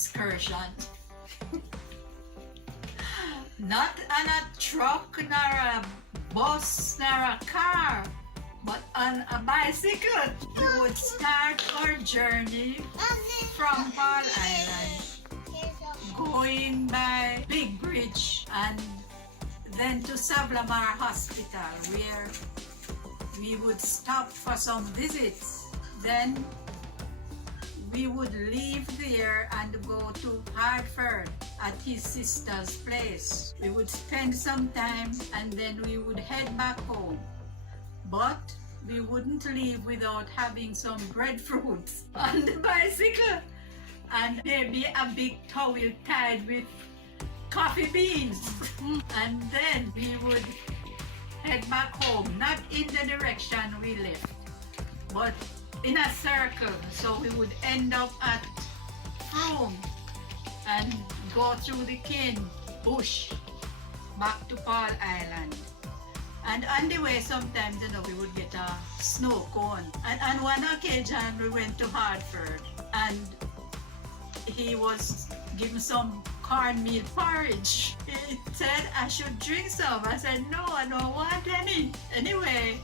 excursion. Not on a truck, nor a bus, nor a car, but on a bicycle. We would start our journey from Paul Island, going by Big Bridge and then to Sablamar Hospital, where we would stop for some visits. Then we would leave there and go to Hartford at his sister's place. We would spend some time and then we would head back home. But we wouldn't leave without having some breadfruits on the bicycle and maybe a big towel tied with coffee beans. And then we would head back home, not in the direction we left, but in a circle. So we would end up at Frome and go through the cane bush back to Paul Island. And on the way, sometimes, we would get a snow cone. And on one occasion, we went to Hartford and he was given some cornmeal porridge. He said I should drink some. I said, no, I don't want any. Anyway,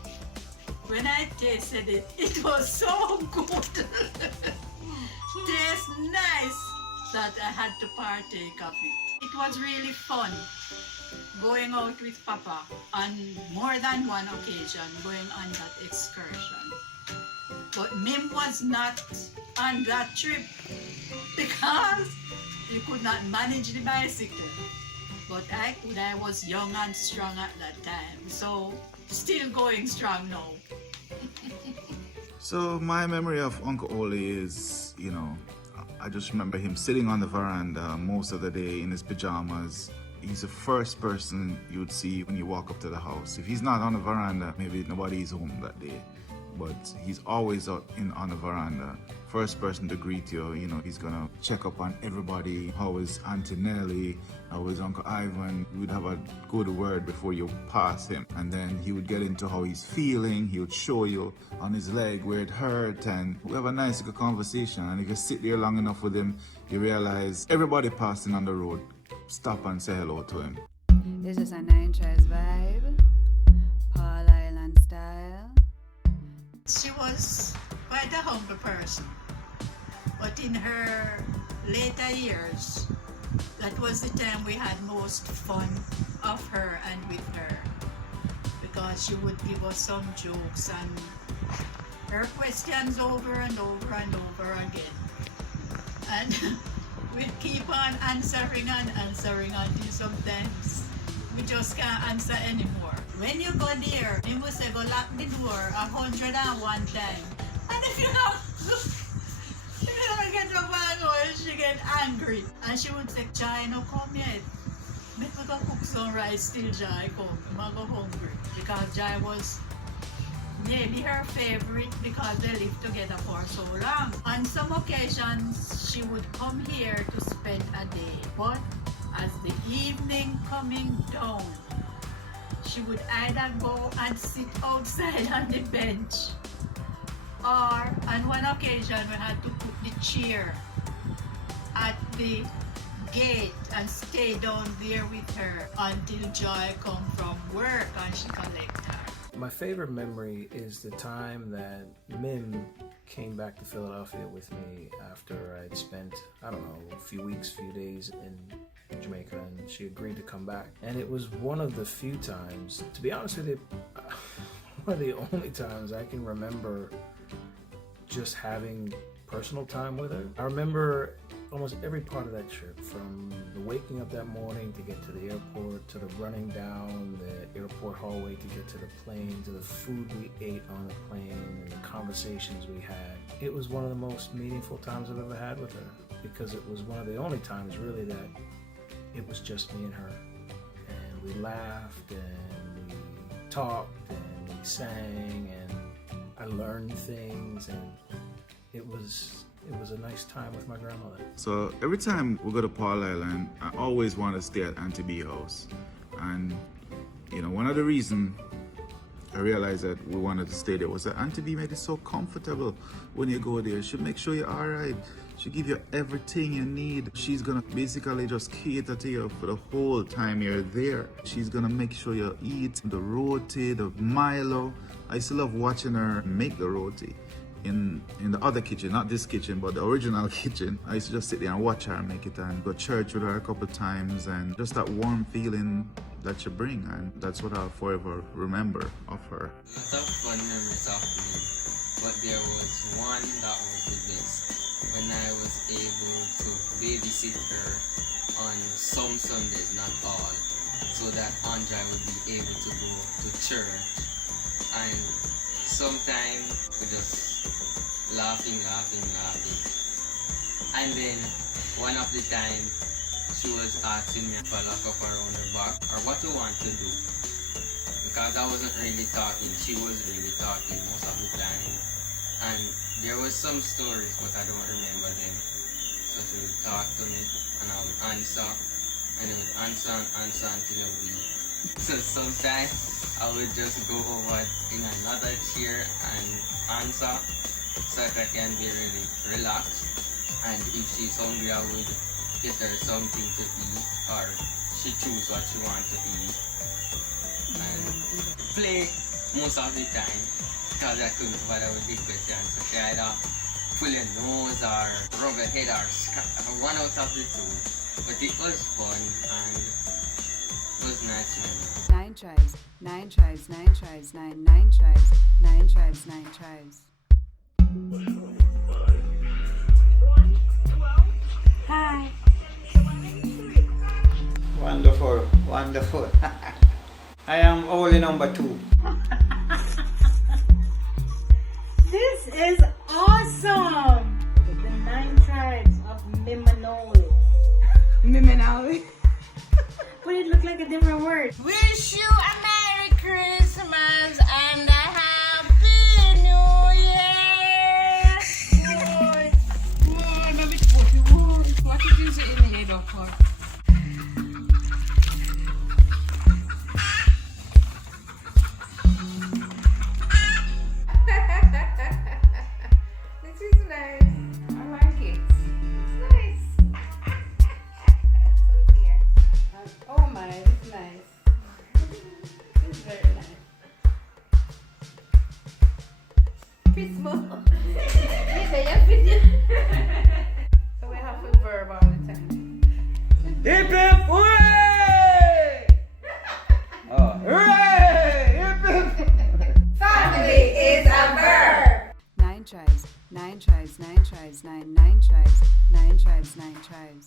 when I tasted it, it was so good. Tastes nice that I had to partake of it. It was really fun going out with Papa on more than one occasion, going on that excursion. But Mim was not on that trip because he could not manage the bicycle. But I could. I was young and strong at that time, so still going strong now. So my memory of Uncle Ollie is, I just remember him sitting on the veranda most of the day in his pajamas. He's the first person you would see when you walk up to the house. If he's not on the veranda, maybe nobody's home that day. But he's always out on the veranda. First person to greet you, he's gonna check up on everybody. How is Auntie Nellie? How is Uncle Ivan? You would have a good word before you pass him. And then he would get into how he's feeling. He would show you on his leg where it hurt, and we have a nice little conversation. And if you sit there long enough with him, you realize everybody passing on the road, stop and say hello to him. This is a 9 Tries vibe, Paul Island style. She was quite a humble person, but in her later years, that was the time we had most fun of her and with her, because she would give us some jokes and her questions over and over and over again. And we'd keep on answering and answering until sometimes we just can't answer anymore. When you go there, you must say go lock the door 101 times. And if you don't get up and go, she get angry. And she would say, Jai, no come yet. Make me go cook some rice till Jai come. I'm go hungry. Because Jai was maybe her favorite because they lived together for so long. On some occasions, she would come here to spend a day. But as the evening coming down, she would either go and sit outside on the bench, or on one occasion we had to put the chair at the gate and stay down there with her until Joy come from work and she collect her. My favorite memory is the time that Mim came back to Philadelphia with me after I'd spent, a few weeks, few days in Jamaica, and she agreed to come back. And it was one of the few times, to be honest with you, one of the only times I can remember just having personal time with her. I remember almost every part of that trip, from the waking up that morning to get to the airport, to the running down the airport hallway to get to the plane, to the food we ate on the plane, and the conversations we had. It was one of the most meaningful times I've ever had with her, because it was one of the only times really that it was just me and her. And we laughed and we talked and we sang and I learned things, and it was a nice time with my grandmother. So every time we go to Paul Island, I always want to stay at Auntie B's house. And one of the reasons I realized that we wanted to stay there was that Auntie B made it so comfortable when you go there. She'll make sure you're alright. She'll give you everything you need. She's gonna basically just cater to you for the whole time you're there. She's gonna make sure you eat the roti, the Milo. I still love watching her make the roti in the other kitchen, not this kitchen, but the original kitchen. I used to just sit there and watch her make it and go to church with her a couple times, and just that warm feeling that she bring, and that's what I'll forever remember of her. Lots of fun memories of me, but there was one that was the best. When I was able to babysit her on some Sundays, not all, so that Andre would be able to go to church, and sometimes we just laughing. And then one of the time she was asking me if I lock up around her back or what you want to do. Because I wasn't really talking, she was really talking most of the time. And there was some stories but I don't remember them. So she would talk to me and I would answer. And I would answer until a week. So sometimes I would just go over in another chair and answer so that I can be really relaxed. And if she's hungry, I would get her something to eat, or she choose what she wants to eat. And play most of the time because I couldn't bother with the questions. So she either pull your nose or rub your head or one out of the two. But it was fun and it was nice to me. 9 tribes, 9 tribes, 9 tribes, 9 tribes, 9 tribes, 9 tribes. Hi. Wonderful, wonderful. I am only number 2. This is awesome! The 9 tribes of MimAnOwlie. MimAnOwlie. But it looked like a different word. Wish you a Merry Christmas and a Happy New Year! What did you say in the head of her? This is nice. I like it. It's nice. Here. Oh my, it's nice. It's very nice. Christmas. So we have to verb all the time. Hip hip hooray! Oh, hooray! Hip hip! Family is a verb. 9 tribes, 9 tribes, 9 tribes, 9 tribes, 9 tribes, 9 tribes.